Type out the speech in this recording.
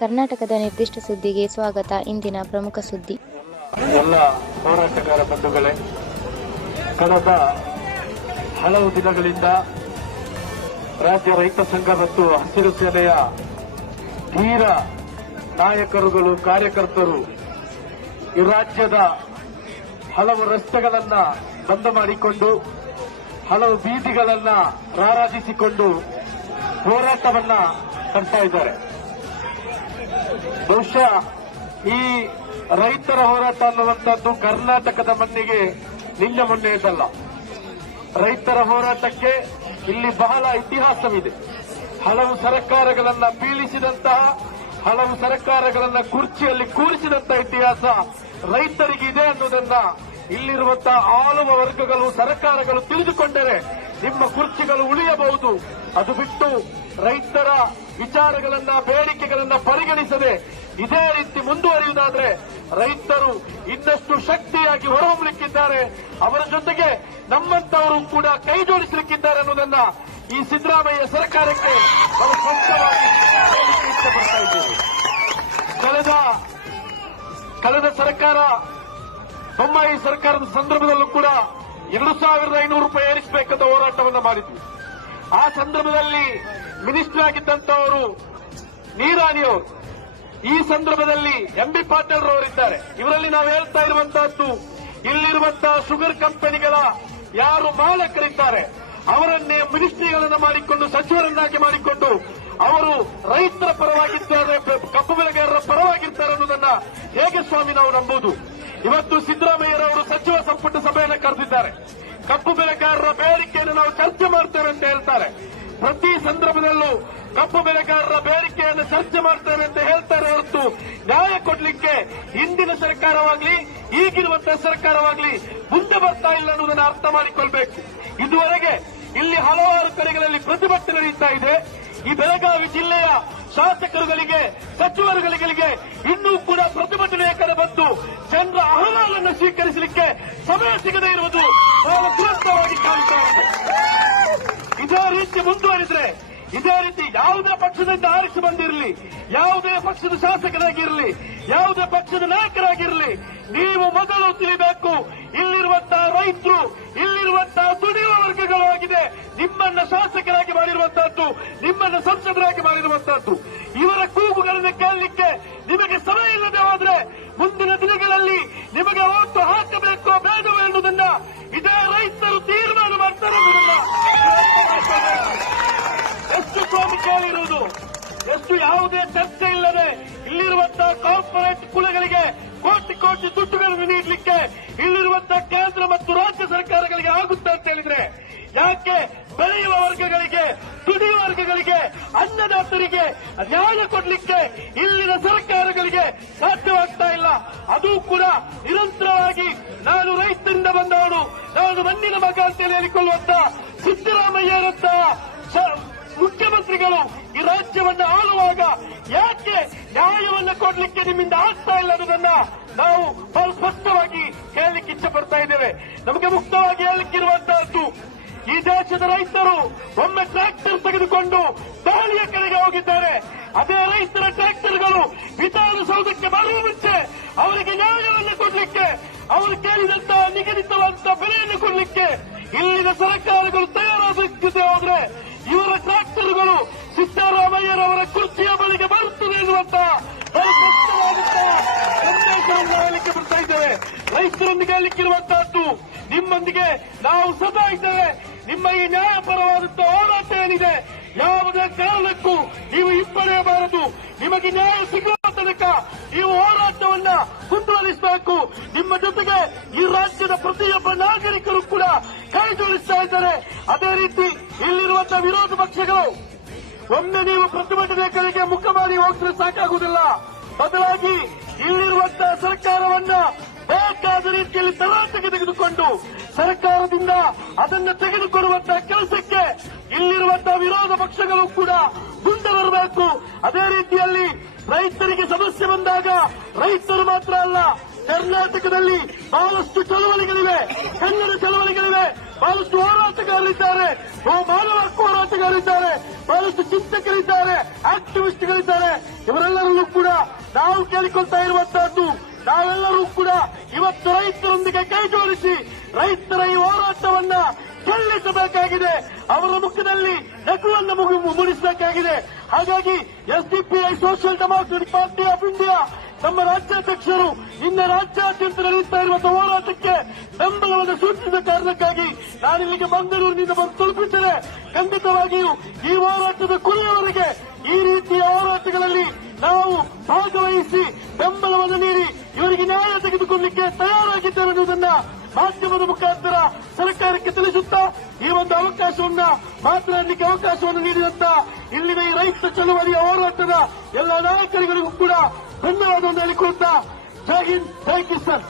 ಕರ್ನಾಟಕದ ನಿರ್ದಿಷ್ಟ ಸುದ್ದಿಗೆ ಸ್ವಾಗತ. ಇಂದಿನ ಪ್ರಮುಖ ಸುದ್ದಿ. ಎಲ್ಲ ಹೋರಾಟಗಾರ ಬಂಧುಗಳೇ, ಕಳೆದ ಹಲವು ದಿನಗಳಿಂದ ರಾಜ್ಯ ರೈತ ಸಂಘ ಮತ್ತು ಹಸಿರು ಸೇನೆಯ ಧೀರ ನಾಯಕರುಗಳು, ಕಾರ್ಯಕರ್ತರು ಈ ರಾಜ್ಯದ ಹಲವು ರಸ್ತೆಗಳನ್ನ ಬಂದ್ ಮಾಡಿಕೊಂಡು, ಹಲವು ಬೀದಿಗಳನ್ನ ರಾರಾಜಿಸಿಕೊಂಡು ಹೋರಾಟವನ್ನ ಮಾಡ್ತಾ ಇದ್ದಾರೆ. ಬಹುಶಃ ಈ ರೈತರ ಹೋರಾಟ ಅನ್ನುವಂಥದ್ದು ಕರ್ನಾಟಕದ ಮಣ್ಣಿಗೆ ನಿನ್ನೆ ಮೊನ್ನೆಯದಲ್ಲ ರೈತರ ಹೋರಾಟಕ್ಕೆ ಇಲ್ಲಿ ಬಹಳ ಇತಿಹಾಸವಿದೆ. ಹಲವು ಸರ್ಕಾರಗಳನ್ನ ಬೀಳಿಸಿದಂತಹ ಹಲವು ಸರ್ಕಾರಗಳನ್ನ ಕುರ್ಚಿಯಲ್ಲಿ ಕೂರಿಸಿದಂತಹ ಇತಿಹಾಸ ರೈತರಿಗೆ ಇದೆ ಅನ್ನೋದನ್ನ ಇಲ್ಲಿರುವಂತಹ ಆಳುವ ವರ್ಗಗಳು, ಸರ್ಕಾರಗಳು ತಿಳಿದುಕೊಂಡರೆ ನಿಮ್ಮ ಕುರ್ಚಿಗಳು ಉಳಿಯಬಹುದು. ಅದು ಬಿಟ್ಟು ರೈತರ ವಿಚಾರಗಳನ್ನ, ಬೇಡಿಕೆಗಳನ್ನ ಪರಿಗಣಿಸದೆ ಇದೇ ರೀತಿ ಮುಂದುವರಿಯುವುದಾದ್ರೆ ರೈತರು ಇನ್ನಷ್ಟು ಶಕ್ತಿಯಾಗಿ ಹೊರಹೊಮ್ಮಲಿಕ್ಕಿದ್ದಾರೆ. ಅವರ ಜೊತೆಗೆ ನಮ್ಮಂತವರು ಕೂಡ ಕೈ ಜೋಡಿಸಲಿಕ್ಕಿದ್ದಾರೆ ಅನ್ನೋದನ್ನ ಈ ಸಿದ್ದರಾಮಯ್ಯ ಸರ್ಕಾರಕ್ಕೆ ನಾವು ಹೇಳಲಿಕ್ಕೆ ಇಷ್ಟಪಡ್ತಾ ಇದ್ದೇವೆ. ಕಳೆದ ಕಳೆದ ಸರ್ಕಾರ, ಬೊಮ್ಮಾಯಿ ಸರ್ಕಾರದ ಸಂದರ್ಭದಲ್ಲೂ ಕೂಡ ಎರಡು ಸಾವಿರದ ಐನೂರು ರೂಪಾಯಿ ಏರಿಸಬೇಕಂತ ಹೋರಾಟವನ್ನು ಮಾಡಿದ್ವಿ. ಆ ಸಂದರ್ಭದಲ್ಲಿ ಮಿನಿಸ್ಟರ್ ಆಗಿದ್ದಂತವರು ನೀರಾಣಿಯವರು ಈ ಸಂದರ್ಭದಲ್ಲಿ ಎಂ ಬಿ ಪಾಟೀಲ್ ರವರಿದ್ದಾರೆ ಇವರಲ್ಲಿ ನಾವು ಹೇಳ್ತಾ ಇರುವಂತಹದ್ದು ಇಲ್ಲಿರುವಂತಹ ಶುಗರ್ ಕಂಪನಿಗಳ ಯಾರು ಮಾಲಕರಿದ್ದಾರೆ, ಅವರನ್ನೇ ಮಿನಿಸ್ಟ್ರಿಗಳನ್ನು ಮಾಡಿಕೊಂಡು, ಸಚಿವರನ್ನಾಗಿ ಮಾಡಿಕೊಂಡು ಅವರು ರೈತರ ಪರವಾಗಿದ್ದಾರೆ, ಕಬ್ಬು ಬೆಳೆಗಾರರ ಪರವಾಗಿರ್ತಾರೆ ಅನ್ನೋದನ್ನ ಹೇಗೆ ಸ್ವಾಮಿ ನಾವು ನಂಬುದು ಇವತ್ತು ಸಂಪುಟ ಕರೆದಿದ್ದಾರೆ ಕಬ್ಬು ಬೆಳೆಗಾರರ ಬೇಡಿಕೆಯನ್ನು ನಾವು ಚರ್ಚೆ ಮಾಡ್ತೇವೆ ಅಂತ ಹೇಳ್ತಾರೆ. ಪ್ರತಿ ಸಂದರ್ಭದಲ್ಲೂ ಕಬ್ಬು ಬೆಳೆಗಾರರ ಬೇಡಿಕೆಯನ್ನು ಚರ್ಚೆ ಮಾಡ್ತೇವೆ ಅಂತ ಹೇಳ್ತಾರೆ ಹೊರತು ನ್ಯಾಯ ಕೊಡ್ಲಿಕ್ಕೆ ಹಿಂದಿನ ಸರ್ಕಾರವಾಗ್ಲಿ, ಈಗಿರುವಂತಹ ಸರ್ಕಾರವಾಗ್ಲಿ ಮುಂದೆ ಬರ್ತಾ ಇಲ್ಲ ಅನ್ನೋದನ್ನು ಅರ್ಥ ಮಾಡಿಕೊಳ್ಬೇಕು. ಇದುವರೆಗೆ ಇಲ್ಲಿ ಹಲವಾರು ಕಡೆಗಳಲ್ಲಿ ಪ್ರತಿಭಟನೆ ನಡೆಯುತ್ತಾ ಇದೆ. ಈ ಬೆಳಗಾವಿ ಜಿಲ್ಲೆಯ ಶಾಸಕರುಗಳಿಗೆ, ಸಚಿವರುಗಳಿಗೆ ಇನ್ನೂ ಕೂಡ ಪ್ರತಿಭಟನೆಯ ಕಡೆ ಬಂದು ಜನರ ಅಹವಾಲನ್ನು ಸ್ವೀಕರಿಸಲಿಕ್ಕೆ ಸಮಯ ಸಿಗದೇ ಇರುವುದು ಬಹಳ ದುರಂತವಾಗಿ ಕಾಣ್ತಾ ಇದೆ ಇದೇ ರೀತಿ ಮುಂದುವರಿದ್ರೆ ಇದೇ ರೀತಿ ಯಾವುದೇ ಪಕ್ಷದಿಂದ ಆರಿಸಿ ಬಂದಿರಲಿ, ಯಾವುದೇ ಪಕ್ಷದ ಶಾಸಕರಾಗಿರಲಿ, ಯಾವುದೇ ಪಕ್ಷದ ನಾಯಕರಾಗಿರಲಿ, ನೀವು ಮೊದಲು ತಿಳಿಬೇಕು ಇಲ್ಲಿರುವಂತಹ ರೈತರು ಇಲ್ಲಿರುವಂತಹ ದುಡಿಯುವ ವರ್ಗಗಳಾಗಿದೆ ನಿಮ್ಮನ್ನ ಶಾಸಕರಾಗಿ ಮಾಡಿರುವಂತಹದ್ದು, ನಿಮ್ಮನ್ನ ಸಂಸದರಾಗಿ ಮಾಡಿರುವಂತಹದ್ದು. ಇವರ ಕೂಗುಗಳನ್ನು ಕೇಳಲಿಕ್ಕೆ ನಿಮಗೆ ಸಮಯ ಇಲ್ಲದೆ ಹೋದ್ರೆ ಮುಂದಿನ ದಿನಗಳಲ್ಲಿ ನಿಮಗೆ ಓಟು ಹಾಕಬೇಕೋ, ಬೇಡವೋ ಎನ್ನುವುದನ್ನ ಇದೇ ರೈತರು ತೀರ್ಮಾನ ಮಾಡ್ತಾರೆ ಅನ್ನೋದನ್ನ ಎಷ್ಟು ಸ್ವಾಮಿ ಕೇಳಿರುವುದು ಎಷ್ಟು ಯಾವುದೇ ಚರ್ಚೆ ಇಲ್ಲದೆ ಇಲ್ಲಿರುವಂತಹ ಕಾರ್ಪೊರೇಟ್ ಕುಲಗಳಿಗೆ ಕೋಟಿ ಕೋಟಿ ದುಡ್ಡುಗಳನ್ನು ನೀಡಲಿಕ್ಕೆ ಇಲ್ಲಿರುವಂತಹ ಕೇಂದ್ರ ಮತ್ತು ರಾಜ್ಯ ಸರ್ಕಾರಗಳಿಗೆ ಆಗುತ್ತೆ ಅಂತ ಹೇಳಿದ್ರೆ ಯಾಕೆ ಬೆಳೆಯುವ ವರ್ಗಗಳಿಗೆ, ದುಡಿಯುವ ವರ್ಗಗಳಿಗೆ, ಅನ್ನದಾತರಿಗೆ ನ್ಯಾಯ ಕೊಡಲಿಕ್ಕೆ ಇಲ್ಲಿನ ಸರ್ಕಾರಗಳಿಗೆ ಸಾಧ್ಯವಾಗ್ತಾ ಇಲ್ಲ? ಅದು ಕೂಡ ನಿರಂತರವಾಗಿ ನಾನು ರೈತರಿಂದ ಬಂದವನು, ನಾನು ಮಣ್ಣಿನ ಮಗ ಅಂತ ಹೇಳಿಕೊಳ್ಳುವಂತಹ ಸಿದ್ದರಾಮಯ್ಯರಂತಹ ಮುಖ್ಯಮಂತ್ರಿಗಳು ಈ ರಾಜ್ಯವನ್ನ ಆಳುವಾಗ ಯಾಕೆ ನ್ಯಾಯವನ್ನು ಕೊಡ್ಲಿಕ್ಕೆ ನಿಮ್ಮಿಂದ ಆಗ್ತಾ ಇಲ್ಲ ಅನ್ನೋದನ್ನ ನಾವು ಬಹಳ ಸ್ಪಷ್ಟವಾಗಿ ಹೇಳಲಿಕ್ಕೆ ಇಚ್ಛೆ ಪಡ್ತಾ ಇದ್ದೇವೆ. ನಮಗೆ ಮುಕ್ತವಾಗಿ ಹೇಳಲಿಕ್ಕಿರುವಂತಹದ್ದು ಈ ದೇಶದ ರೈತರು ಒಮ್ಮೆ ಟ್ರ್ಯಾಕ್ಟರ್ ತೆಗೆದುಕೊಂಡು ದಾಳಿಯ ಕಡೆಗೆ ಹೋಗಿದ್ದಾರೆ. ಅದೇ ರೈತರ ಟ್ರ್ಯಾಕ್ಟರ್ಗಳು ವಿಧಾನಸೌಧಕ್ಕೆ ಬರುವ ಮುಂಚೆ ಅವರಿಗೆ ನ್ಯಾಯವನ್ನು ಕೊಡಲಿಕ್ಕೆ, ಅವರು ಕೇಳಿದಂತಹ ನಿಗದಿತವಾದಂತಹ ಬೆಲೆಯನ್ನು ಕೊಡಲಿಕ್ಕೆ ಇಲ್ಲಿನ ಸರ್ಕಾರಗಳು ತಯಾರಾಗುತ್ತಿದೆ ಹೋದ್ರೆ ಇವರ ಟ್ರಾಕ್ಟರ್ಗಳು ಸಿದ್ದರಾಮಯ್ಯರವರ ಕುರ್ಚಿಯ ಬಳಿಗೆ ಬರುತ್ತದೆ ಎನ್ನುವಂತ ಹೇಳಲಿಕ್ಕೆ ಬರ್ತಾ ಇದ್ದೇವೆ. ರೈತರೊಂದಿಗೆ ಹೇಳಲಿಕ್ಕಿರುವಂತಹದ್ದು ನಿಮ್ಮೊಂದಿಗೆ ನಾವು ಸದಾ ಇದ್ದೇವೆ. ನಿಮ್ಮ ಈ ನ್ಯಾಯಪರವಾದಂತಹ ಹೋರಾಟ ಏನಿದೆ, ಯಾವುದೇ ಕಾರಣಕ್ಕೂ ನೀವು ಹಿಂಪಡೆಯಬಾರದು. ನಿಮಗೆ ನ್ಯಾಯ ಸಿಗುವ ತನಕ ನೀವು ಹೋರಾಟವನ್ನ ಮುಂದುವರಿಸಬೇಕು. ನಿಮ್ಮ ಜೊತೆಗೆ ಈ ರಾಜ್ಯದ ಪ್ರತಿಯೊಬ್ಬ ನಾಗರಿಕರು ಕೂಡ ಕೈ ಜೋಡಿಸ್ತಾ ಇದ್ದಾರೆ. ಅದೇ ರೀತಿ ಇಲ್ಲಿರುವಂತಹ ವಿರೋಧ ಪಕ್ಷಗಳು, ಒಮ್ಮೆ ನೀವು ಪ್ರತಿಭಟನೆ ಕಡೆಗೆ ಮುಖ ಮಾಡಿ ಹೋಗಿದ್ರೆ ಸಾಕಾಗುವುದಿಲ್ಲ. ಬದಲಾಗಿ ಇಲ್ಲಿರುವಂತಹ ಸರ್ಕಾರವನ್ನ ಬೇಕಾದ ರೀತಿಯಲ್ಲಿ ತರಾಟೆಗೆ ತೆಗೆದುಕೊಂಡು ಸರ್ಕಾರದಿಂದ ಅದನ್ನು ತೆಗೆದುಕೊಡುವಂತಹ ಕೆಲಸಕ್ಕೆ ಇಲ್ಲಿರುವಂತಹ ವಿರೋಧ ಪಕ್ಷಗಳು ಕೂಡ ಮುಂದೆ ಬರಬೇಕು. ಅದೇ ರೀತಿಯಲ್ಲಿ ರೈತರಿಗೆ ಸಮಸ್ಯೆ ಬಂದಾಗ ರೈತರು ಮಾತ್ರ ಅಲ್ಲ, ಕರ್ನಾಟಕದಲ್ಲಿ ಬಹಳಷ್ಟು ಚಳವಳಿಗಳಿವೆ, ಕನ್ನಡ ಚಳವಳಿಗಳಿವೆ. ಬಹಳಷ್ಟು ಹೋರಾಟಗಾರರಿದ್ದಾರೆ. ಮಾನವ ಹಕ್ಕು ಹೋರಾಟಗಾರರಿದ್ದಾರೆ. ಬಹಳಷ್ಟು ಚಿಂತಕರಿದ್ದಾರೆ. ಆಕ್ಟಿವಿಸ್ಟ್ಗಳಿದ್ದಾರೆ. ಇವರೆಲ್ಲರಲ್ಲೂ ಕೂಡ ನಾವು ಕೇಳಿಕೊಳ್ತಾ ಇರುವಂತಹದ್ದು, ನಾವೆಲ್ಲರೂ ಕೂಡ ಇವತ್ತು ರೈತರೊಂದಿಗೆ ಕೈ ಜೋಡಿಸಿ ರೈತರ ಈ ಹೋರಾಟವನ್ನ ಸಲ್ಲಿಸಬೇಕಾಗಿದೆ. ಅವರ ಮುಖದಲ್ಲಿ ನಗುವನ್ನು ಮೂಡಿಸಬೇಕಾಗಿದೆ ಹಾಗಾಗಿ SDPI social democratic party of India ನಮ್ಮ ರಾಜ್ಯಾಧ್ಯಕ್ಷರು, ನಿನ್ನೆ ರಾಜ್ಯಾದ್ಯಂತ ನಡೆಯುತ್ತಾ ಇರುವಂತಹ ಹೋರಾಟಕ್ಕೆ ಬೆಂಬಲವನ್ನು ಸೂಚಿಸಿದ ಕಾರಣಕ್ಕಾಗಿ ನಾನಿಲ್ಲಿಗೆ ಮಂಗಳೂರಿನಿಂದ ಬಂದು ತಲುಪಿದ್ದೇನೆ. ಖಂಡಿತವಾಗಿಯೂ ಈ ಹೋರಾಟದ ಕೊನೆಯವರೆಗೆ ಈ ರೀತಿಯ ಹೋರಾಟಗಳಲ್ಲಿ ನಾವು ಭಾಗವಹಿಸಿ ಬೆಂಬಲವನ್ನು ನೀಡಿ ಇವರಿಗೆ ನ್ಯಾಯ ತೆಗೆದುಕೊಳ್ಳಲಿಕ್ಕೆ ತಯಾರಾಗಿದ್ದೇವೆ ಎನ್ನುವುದನ್ನ ಮಾಧ್ಯಮದ ಮುಖಾಂತರ ಸರ್ಕಾರಕ್ಕೆ ತಿಳಿಸುತ್ತಾ ಈ ಒಂದು ಅವಕಾಶವನ್ನ ಮಾತನಾಡಲಿಕ್ಕೆ ಅವಕಾಶವನ್ನು ನೀಡಿದಂತ ಇಲ್ಲಿನ ಈ ರೈತ ಚಳುವಳಿಯ ಹೋರಾಟದ ಎಲ್ಲ ನಾಯಕರಿಗಳಿಗೂ ಕೂಡ ಧನ್ಯವಾದವನ್ನು ಹೇಳಿಕೊಳ್ತಾ ಜೈ ಹಿಂದ್, ಜೈ ಕಿಸಾನ್.